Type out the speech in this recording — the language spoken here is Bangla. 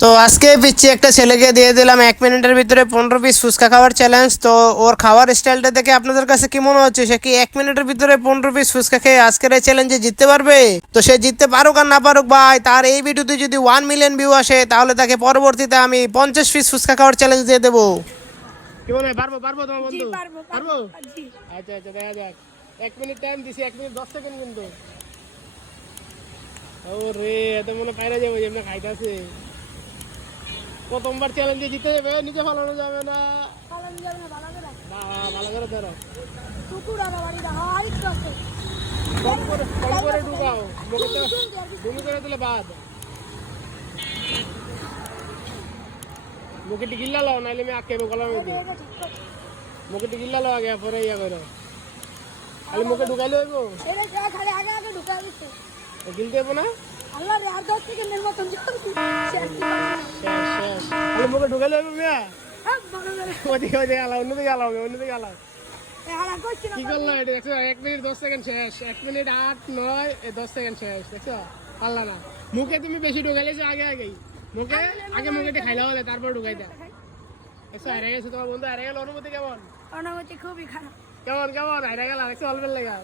তো আজকে পিচ্ছি একটা ছেলেকে দিয়ে দিলাম 1 মিনিটের ভিতরে 15 পিস ফুচকা খাওয়ার চ্যালেঞ্জ। তো ওর খাওয়ার স্টাইলটা দেখে আপনাদের কাছে কি মনে হচ্ছে, সে কি 1 মিনিটের ভিতরে 15 পিস ফুচকা খেয়ে আজকের এই চ্যালেঞ্জে জিততে পারবে? তো সে জিততে পারুক আর না পারুক ভাই, তার এই ভিডিওতে যদি 1 মিলিয়ন ভিউ আসে তাহলে তাকে পরবর্তীতে আমি 50 পিস ফুচকা খাওয়ার চ্যালেঞ্জ দিয়ে দেবো। কি মনে হয়, পারবো পারবো তোমার বন্ধু? পারবো। আচ্ছা আচ্ছা, দেখা যাক। 1 মিনিট টাইম দিছি, 1 মিনিট 10 সেকেন্ড কিন্তু। ওরে এত মনে পাইরা যাবো যেমন খাইতেছে। প্রথমবার চ্যালেঞ্জে জিতে যাবে, নিচে ফালানো যাবে না। ভালো করে ধরো, কম করে ঢুকাও, মুখে তো ভূমি করে দিলে বাদ। মুখে টিকিল্লা লাও, নাইলে আমি আঁকে গলার মধ্যে। মুখে টিকিল্লা লাও আগে, পরে ইয়া করো। খালি মুখে ঢুকাইলে হইব, গিলতে হইব না। খালি মুখে ঢুকাইলে হইব মিয়া। ওদিকে ওদিকে আলাও, অন্যদিকে আলাও, অন্যদিকে আলাও। কি করলো এটা দেখছো? 1 মিনিট 10 সেকেন্ড শেষ। 1 মিনিট 8, 9, 10 সেকেন্ড শেষ। দেখছো পারলা না। মুখে তুমি বেশি ঢুকাইলেছো আগে আগেই। মুখে আগে মুখে খাইলা হলে তারপর ঢুকাই দাও। দেখছো হারে গেছে তোমার বন্ধু, হারে গেল। অনুভূতি কেমন? অনুভূতি খুবই খারাপ। কেমন কেমন হারে গেল? দেখছো অল্পের লেগা।